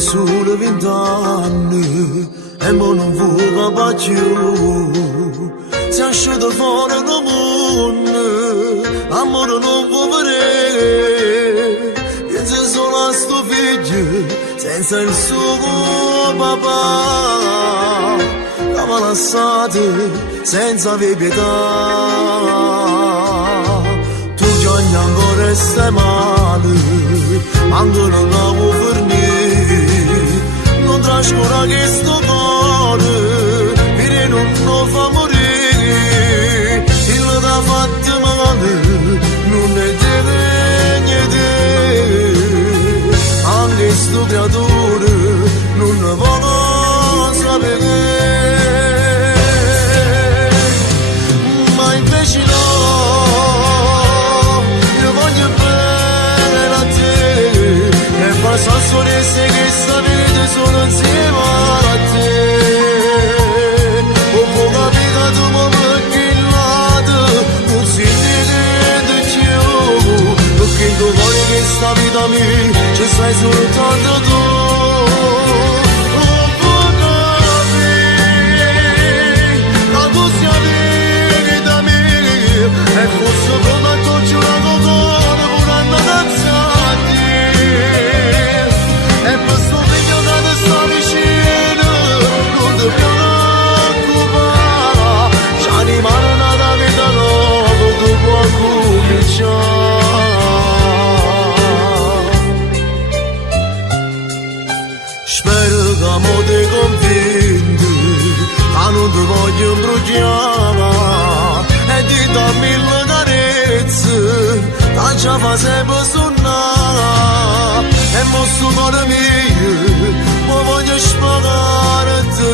solo 20 anni e mo non vuole più. Si è uscito fuori dal mondo, amore non vuole vedere. Pensa solo a sto figlio, senza il suo papà. L'ha lasciato senza avere pietà. Tu giorni ancora stai male, ancora non vuoi fornire. Non trascura che sto cuore, per non lo fa morire. Il l'ha fatto male, non ne deve niente. Anche sto creatore non ne vuole sapere. Ma invece no, io voglio bene a te. E passa solo se che sta vita sono insieme a te. Ho poco capito ma perché il lato non si vede più. Perché tu vuoi che sta vita mia ci sei soltanto tu. E forse come tu ci una cocona pure andati. E per sto figlio che ti sta vicino non ti preoccupare. Ci animare una vita nuova tu puoi cominciare. Spero che mo ti convinti che non ti voglio imbrugliare. E ti dammi le carezze, tanto fa sempre suonare. E mo sto cuore mio, mo voglio spagare te.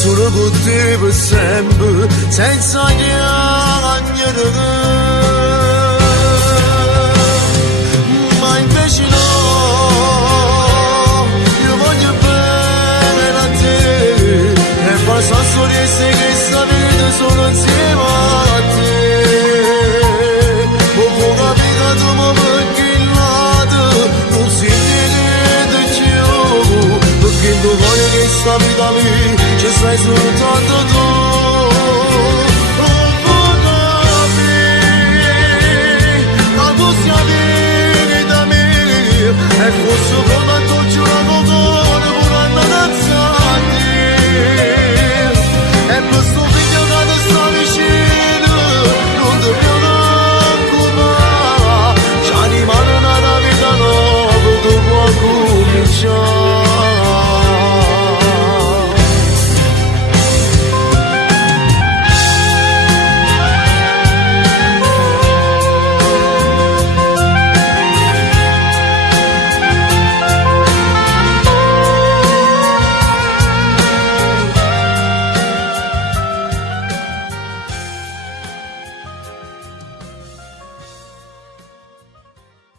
Solo con te per sempre, senza chiacchiere. Ma invece no, io voglio bene a te. E basta solo che sta vita sono insieme a te. Ho capito ma perché il lato non si vede più. Perché tu vuoi che sta vita mia ci sei soltanto